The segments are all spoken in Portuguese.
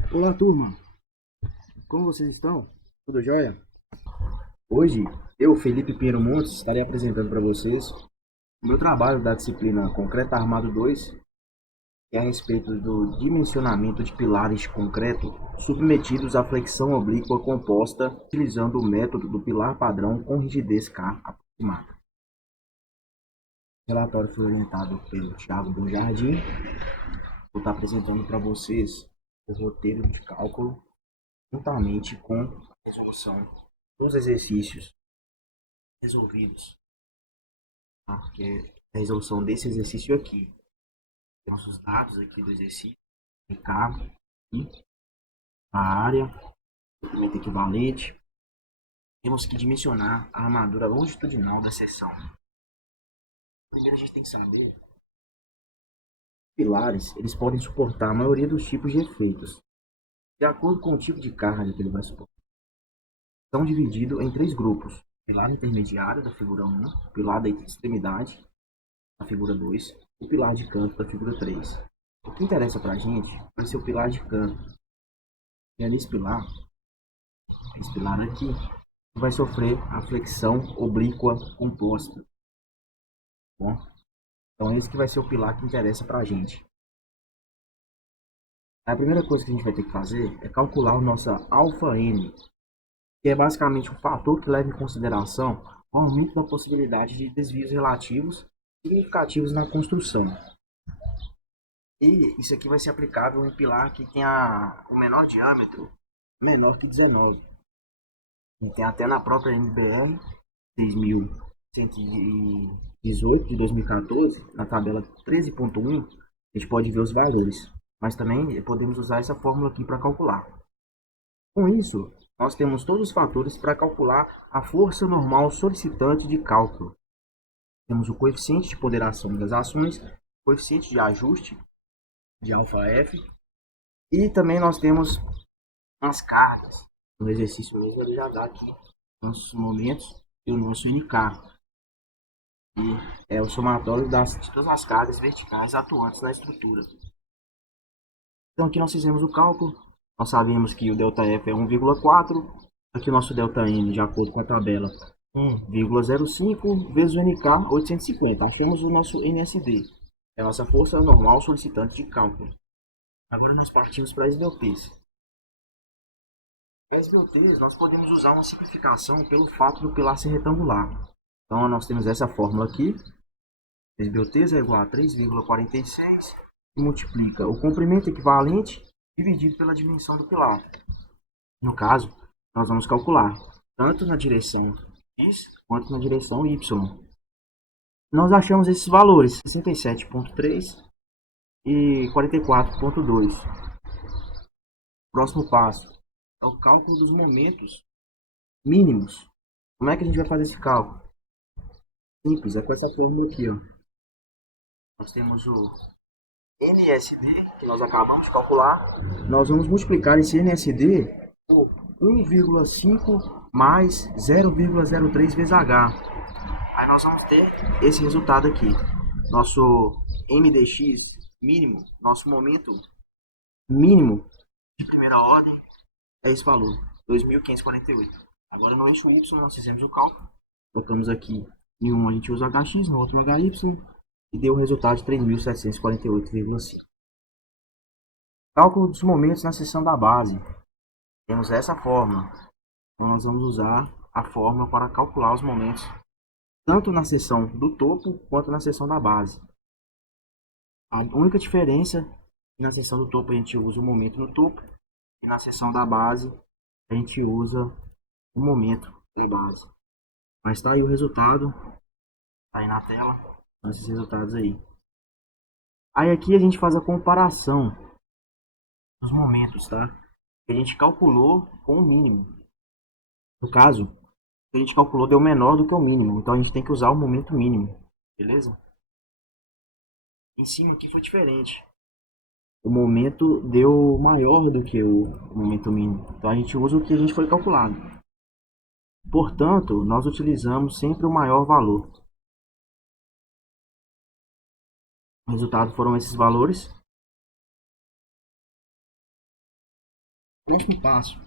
Olá, turma. Como vocês estão? Tudo jóia? Hoje, eu, Felipe Pinheiro Montes, estarei apresentando para vocês o meu trabalho da disciplina Concreto Armado 2, que é a respeito do dimensionamento de pilares de concreto submetidos à flexão oblíqua composta utilizando o método do pilar padrão com rigidez K aproximada. O relatório foi orientado pelo Thiago Bom Jardim. Vou estar apresentando para vocês o roteiro de cálculo juntamente com a resolução dos exercícios resolvidos, tá? Que é a resolução desse exercício aqui. Temos os dados aqui do exercício, K, e a área, comprimento equivalente. Temos que dimensionar a armadura longitudinal da seção. Primeiro a gente tem que saber que pilares eles podem suportar a maioria dos tipos de efeitos, de acordo com o tipo de carga que ele vai suportar. São divididos em três grupos: pilar intermediário da figura 1, pilar da extremidade da figura 2, o pilar de canto da figura 3. O que interessa para a gente vai ser o pilar de canto. E é esse pilar aqui, vai sofrer a flexão oblíqua composta. Tá bom? Então esse que vai ser o pilar que interessa para a gente. A primeira coisa que a gente vai ter que fazer é calcular o nosso alfa N, que é basicamente um fator que leva em consideração o aumento da possibilidade de desvios relativos significativos na construção. E isso aqui vai ser aplicável em pilar que tem o menor diâmetro, menor que 19. E tem até na própria NBR 6118 de 2014, na tabela 13.1, a gente pode ver os valores. Mas também podemos usar essa fórmula aqui para calcular. Com isso, nós temos todos os fatores para calcular a força normal solicitante de cálculo. Temos o coeficiente de ponderação das ações, coeficiente de ajuste de alfa F, e também nós temos as cargas. No exercício mesmo ele já dá aqui nossos momentos e o nosso NK, que é o somatório de todas as cargas verticais atuantes na estrutura. Então aqui nós fizemos o cálculo, nós sabemos que o ΔF é 1,4, aqui o nosso ΔN, de acordo com a tabela, 1,05 vezes o NK 850. Achamos o nosso NSD, é a nossa força normal solicitante de cálculo. Agora nós partimos para as SBOTs. As SBOTs nós podemos usar uma simplificação pelo fato do pilar ser retangular. Então nós temos essa fórmula aqui, SBOTs é igual a 3,46 e multiplica o comprimento equivalente dividido pela dimensão do pilar. No caso, nós vamos calcular tanto na direção x quanto na direção y. Nós achamos esses valores, 67,3 e 44,2. Próximo passo é o cálculo dos momentos mínimos. Como é que a gente vai fazer esse cálculo? Simples, é com essa fórmula aqui, ó. Nós temos o NSD, que nós acabamos de calcular. Nós vamos multiplicar esse NSD por 1,5 mais 0,03 vezes H. Aí nós vamos ter esse resultado aqui. Nosso MDX mínimo, nosso momento mínimo de primeira ordem é esse valor, 2.548. Agora no eixo Y nós fizemos o cálculo. Colocamos aqui em um a gente usa HX, no outro HY, e deu o resultado de 3.748,5. Cálculo dos momentos na seção da base. Temos essa fórmula. Então nós vamos usar a fórmula para calcular os momentos tanto na seção do topo quanto na seção da base. A única diferença é que na seção do topo a gente usa o momento no topo e na seção da base a gente usa o momento de base. Mas está aí o resultado, está aí na tela, esses resultados aí. Aí aqui a gente faz a comparação dos momentos, tá? Que a gente calculou com o mínimo. No caso, a gente calculou deu menor do que o mínimo, então a gente tem que usar o momento mínimo, beleza? Em cima aqui foi diferente. O momento deu maior do que o momento mínimo. Então a gente usa o que a gente foi calculado. Portanto, nós utilizamos sempre o maior valor. O resultado foram esses valores. Próximo passo.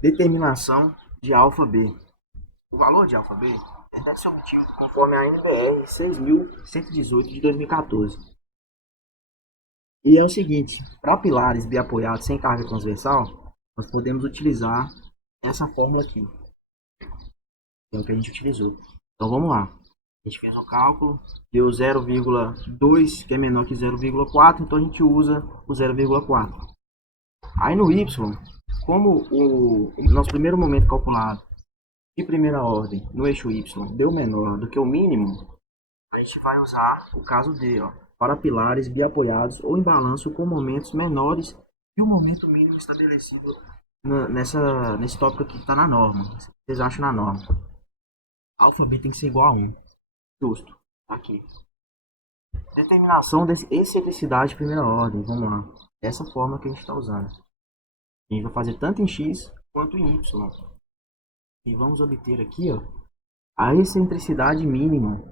Determinação de alfa B. O valor de alfa B deve ser obtido conforme a NBR 6118 de 2014. E é o seguinte, para pilares biapoiados sem carga transversal, nós podemos utilizar essa fórmula aqui, que é o que a gente utilizou. Então vamos lá. A gente fez o cálculo, deu 0,2, que é menor que 0,4, então a gente usa o 0,4. Aí no Y, como o nosso primeiro momento calculado de primeira ordem no eixo Y deu menor do que o mínimo, a gente vai usar o caso D, ó, para pilares biapoiados ou em balanço com momentos menores que o momento mínimo estabelecido nesse tópico aqui que está na norma. Vocês acham na norma? Alfa B tem que ser igual a 1. Justo. Aqui. Determinação de excentricidade de primeira ordem. Vamos lá. Essa forma que a gente está usando. A gente vai fazer tanto em X quanto em Y. E vamos obter aqui, ó, a excentricidade mínima,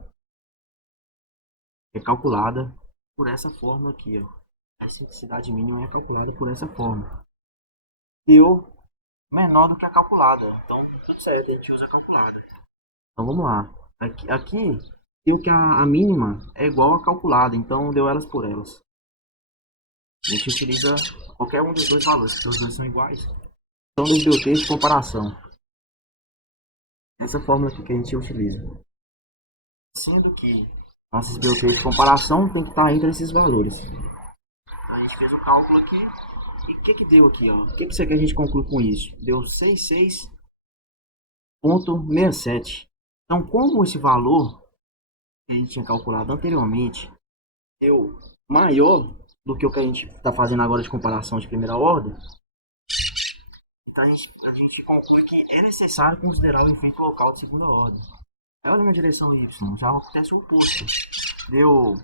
que é calculada por essa forma aqui, ó. A excentricidade mínima é calculada por essa forma. Deu menor do que a calculada. Então, tudo certo, a gente usa a calculada. Então, vamos lá. Aqui deu que a mínima é igual a calculada, então deu elas por elas. A gente utiliza qualquer um dos dois valores, porque os dois são iguais. Então, deu o texto de comparação. Essa fórmula aqui que a gente utiliza. Sendo que nossos BOPs de comparação tem que estar entre esses valores. A gente fez o cálculo aqui. E o que deu aqui, ó? O que você quer que a gente conclua com isso? Deu 66,67. Então, como esse valor que a gente tinha calculado anteriormente deu maior do que o que a gente está fazendo agora de comparação de primeira ordem, então a gente conclui que é necessário considerar o efeito local de segunda ordem. Aí olha na direção Y, já acontece o oposto. Deu,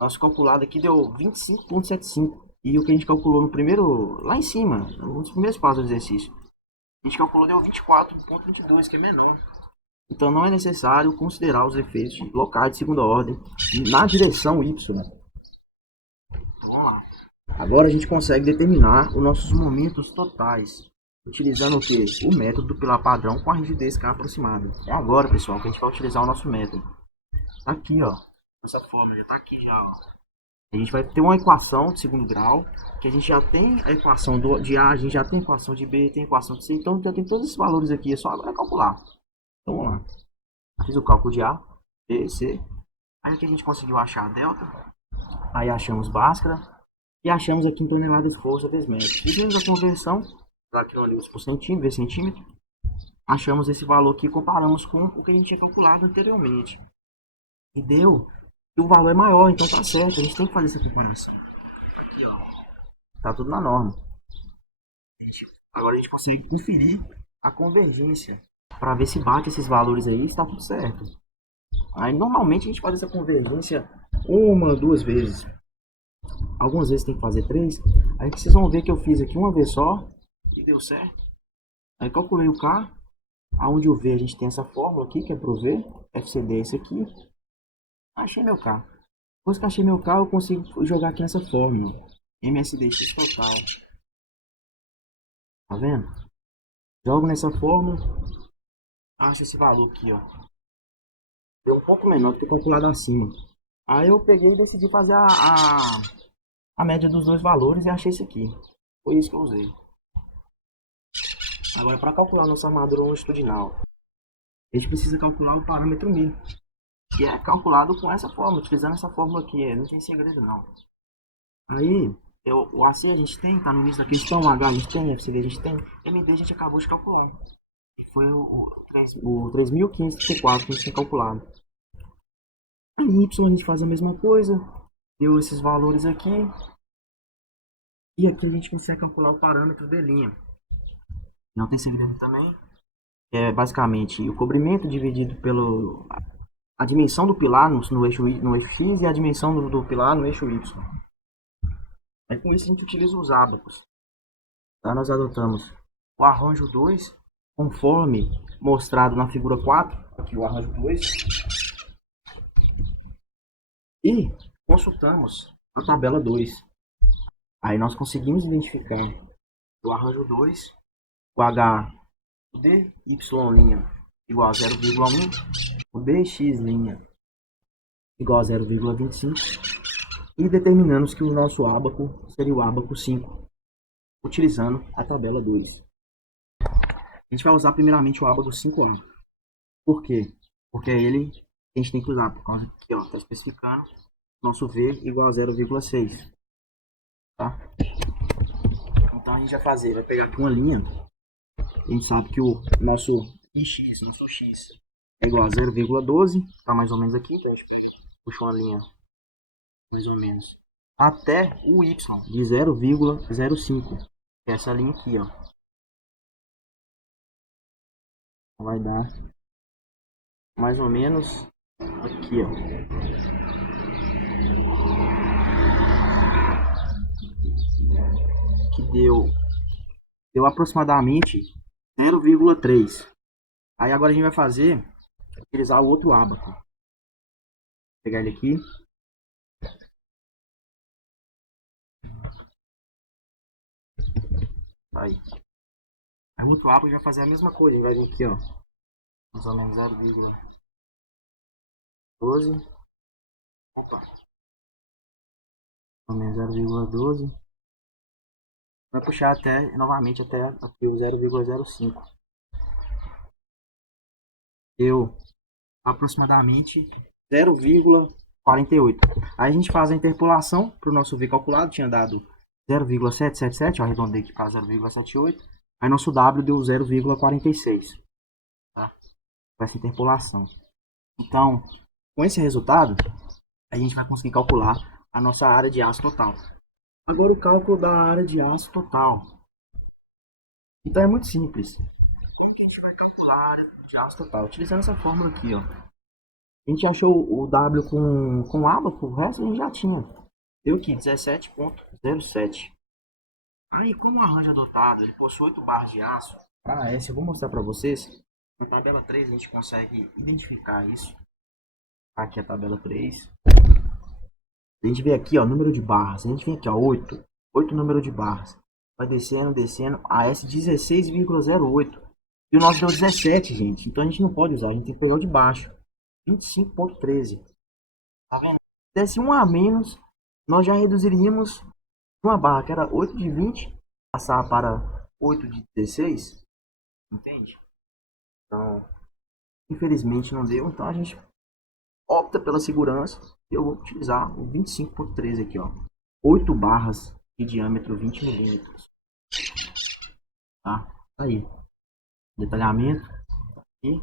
nosso calculado aqui deu 25,75. E o que a gente calculou no primeiro, lá em cima, um dos primeiros passos do exercício, a gente calculou deu 24,22, que é menor. Então não é necessário considerar os efeitos locais de segunda ordem na direção Y. Vamos lá. Agora a gente consegue determinar os nossos momentos totais, utilizando o que? O método do pilar padrão com a rigidez K aproximada. É agora, pessoal, que a gente vai utilizar o nosso método. Tá aqui, ó. Essa forma já tá aqui já, ó. A gente vai ter uma equação de segundo grau, que a gente já tem a equação de A, a gente já tem a equação de B, tem a equação de C, então já tem todos esses valores aqui, é só agora calcular. Então vamos lá. Fiz o cálculo de A, B, C. Aí aqui a gente conseguiu achar a delta. Aí achamos Bhaskara. E achamos aqui em toneladas de força vezes metro. Fizemos a conversão da quilonewtons por centímetro, vezes centímetro. Achamos esse valor aqui e comparamos com o que a gente tinha calculado anteriormente. E deu que o valor é maior, então tá certo. A gente tem que fazer essa comparação. Aqui, ó. Tá tudo na norma. Agora a gente consegue conferir a convergência para ver se bate esses valores aí e está tudo certo. Aí normalmente a gente faz essa convergência uma, duas vezes. Algumas vezes tem que fazer 3. Aí vocês vão ver que eu fiz aqui uma vez só e deu certo. Aí calculei o K. Aonde o V a gente tem essa fórmula aqui, que é pro V. FCD é esse aqui. Achei meu K. Depois que achei meu K, eu consigo jogar aqui nessa fórmula. MSDX total. Tá vendo? Jogo nessa fórmula. Acho esse valor aqui, ó. Deu um pouco menor do que o calculado acima. Aí eu peguei e decidi fazer a média dos dois valores e achei esse aqui. Foi isso que eu usei. Agora, para calcular nossa armadura longitudinal, a gente precisa calcular o parâmetro μ, que é calculado com essa fórmula, utilizando essa fórmula aqui. Não tem segredo, não. Aí, o AC a gente tem, tá no início da questão, o H a gente tem, FCD a gente tem, MD a gente acabou de calcular. E foi o 3.534 que a gente tem calculado. Aí, Y a gente faz a mesma coisa, deu esses valores aqui. E aqui a gente consegue calcular o parâmetro D'. Não tem segredo também. É basicamente o cobrimento dividido pelo a dimensão do pilar no eixo X e a dimensão do pilar no eixo Y. Aí com isso a gente utiliza os ábacos. Tá? Nós adotamos o arranjo 2, conforme mostrado na figura 4, aqui o arranjo 2. E consultamos a tabela 2. Aí nós conseguimos identificar o arranjo 2, o H, o dy' igual a 0,1, o dx' igual a 0,25 e determinamos que o nosso ábaco seria o ábaco 5, utilizando a tabela 2. A gente vai usar primeiramente o ábaco 5A. Por quê? Porque é ele que a gente tem que usar, por causa que está especificando nosso V igual a 0,6. Tá? Então a gente vai pegar aqui uma linha. A gente sabe que o nosso x é igual a 0,12, tá mais ou menos aqui, então a gente puxa uma linha mais ou menos até o y de 0,05, que é essa linha aqui, ó. Vai dar mais ou menos aqui, ó. Que deu aproximadamente 0,3. Aí agora a gente vai utilizar o outro ábaco. Vou pegar ele aqui. Aí. Aí o outro ábaco vai fazer a mesma coisa. Ele vai vir aqui, ó. Mais ou menos 0,12. Opa. Mais ou menos 0,12. Vai puxar novamente até aqui o 0,05. Deu aproximadamente 0,48. Aí a gente faz a interpolação para o nosso V calculado, tinha dado 0,777, eu arredondei aqui para 0,78. Aí nosso W deu 0,46, tá? Com essa interpolação. Então, com esse resultado, a gente vai conseguir calcular a nossa área de aço total. Agora o cálculo da área de aço total. Então é muito simples. Como que a gente vai calcular a área de aço total? Utilizando essa fórmula aqui, ó. A gente achou o W com ábaco, o resto a gente já tinha. Deu aqui 17,07. Aí, como o arranjo adotado ele possui 8 barras de aço, para S, eu vou mostrar para vocês. Na tabela 3 a gente consegue identificar isso. Aqui a tabela 3. A gente vê aqui, ó, número de barras. A gente vem aqui, ó, 8. 8 número de barras. Vai descendo, descendo. A S 16,08. E o nosso deu 17, gente. Então a gente não pode usar, a gente tem que pegar o de baixo. 25,13. Tá vendo? Se desse um a menos, nós já reduziríamos uma barra que era 8 de 20, passar para 8 de 16. Entende? Então, infelizmente não deu. Então a gente opta pela segurança. Eu vou utilizar o 25,13 aqui, ó. 8 barras de diâmetro 20 milímetros. Tá? Aí. Detalhamento. E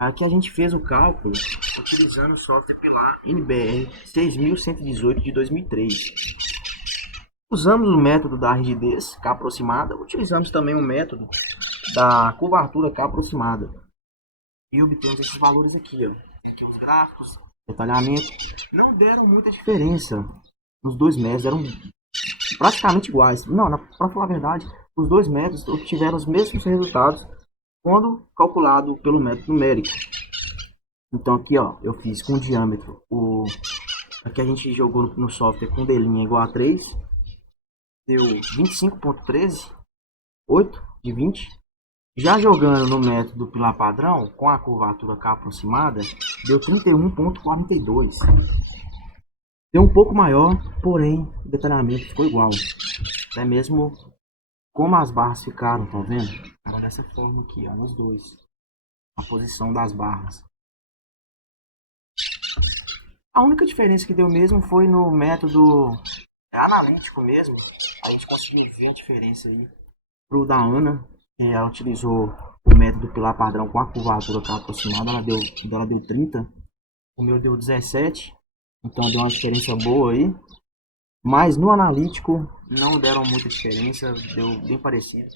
aqui a gente fez o cálculo utilizando o software Pilar NBR 6118 de 2003. Usamos o método da rigidez K aproximada, utilizamos também o método da curvatura K aproximada. E obtemos esses valores aqui, ó. Aqui os gráficos, detalhamento. Não deram muita diferença nos dois métodos, eram praticamente iguais. Não, para falar a verdade, os dois métodos obtiveram os mesmos resultados quando calculado pelo método numérico. Então aqui, ó, eu fiz com diâmetro. Aqui a gente jogou no software com D' igual a 3. Deu 25,13. 8 de 20. Já jogando no método Pilar padrão, com a curvatura K aproximada, deu 31,42. Deu um pouco maior, porém o detalhamento ficou igual. Até mesmo como as barras ficaram, tá vendo? Nessa forma aqui, ó, nos dois. A posição das barras. A única diferença que deu mesmo foi no método analítico mesmo. A gente conseguiu ver a diferença aí pro da Ana. Ela utilizou o método Pilar padrão com a curvatura K aproximada. Ela deu 30. O meu deu 17. Então deu uma diferença boa aí. Mas no analítico não deram muita diferença. Deu bem parecido.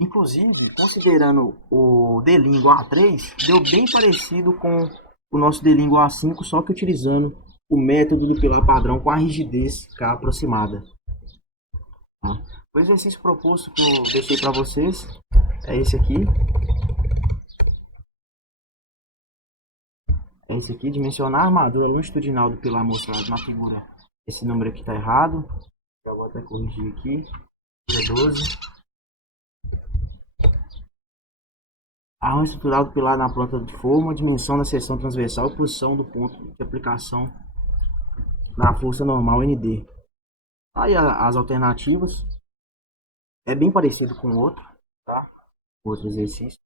Inclusive, considerando o D' igual a 3, deu bem parecido com o nosso D' igual a 5, só que utilizando o método do pilar padrão com a rigidez K aproximada. O exercício proposto que eu deixei para vocês é esse aqui. É esse aqui, dimensionar a armadura longitudinal do pilar mostrado na figura. Esse número aqui está errado. Já vou até corrigir aqui. Dia 12. Arma estrutural do pilar na planta de forma, dimensão na seção transversal e posição do ponto de aplicação na força normal ND. Aí as alternativas. É bem parecido com o outro, tá? O outro exercício.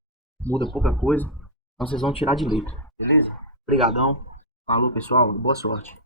Muda pouca coisa. Então vocês vão tirar de letra. Beleza? Obrigadão. Falou, pessoal. Boa sorte.